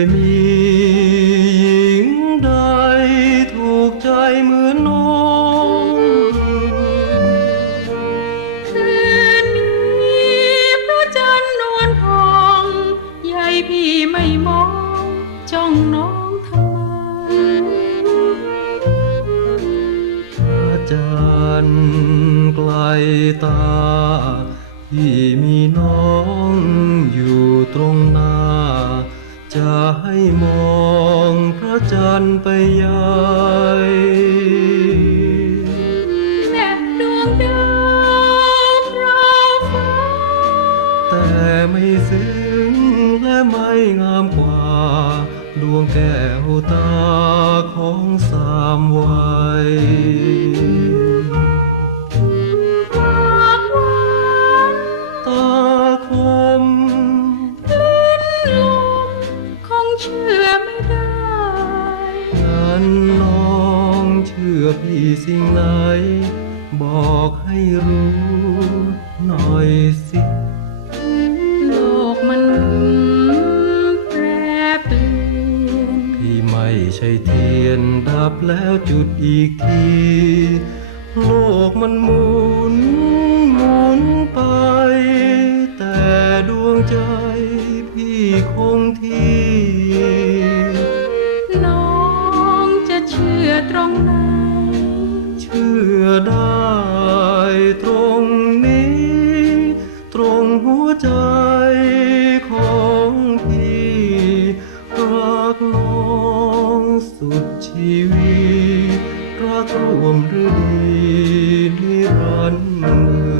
ยมีหญิงใดถูกใจเหมือนน้องคืนนี้พระจันทร์นวลทองใหญ่พี่ไม่มองจ้องน้องทำไมพระจันทร์ไกลตาที่มีน้องอยู่ ตรงหน้า จะให้มองพระจันทร์ไปใหญ่แนบดวงดาวราวฟ้าแต่ไม่ซึ้งและไม่งามกว่า ดวงแก้วตาของสามวัย สิ่งไหน บอกให้รู้หน่อยสิ โลกมันหมุนแปรเปลี่ยนพี่ไม่ใช่เทียนดับแล้วจุดอีกที โลกมันหมุนหมุนไป แต่ดวงใจพี่คงที่ น้องจะเชื่อตรงไหนเชื่อได้ตรงนี้ ตรงหัวใจของพี่รักน้องสุดชีวิตรักรวมฤดีนิรันดร์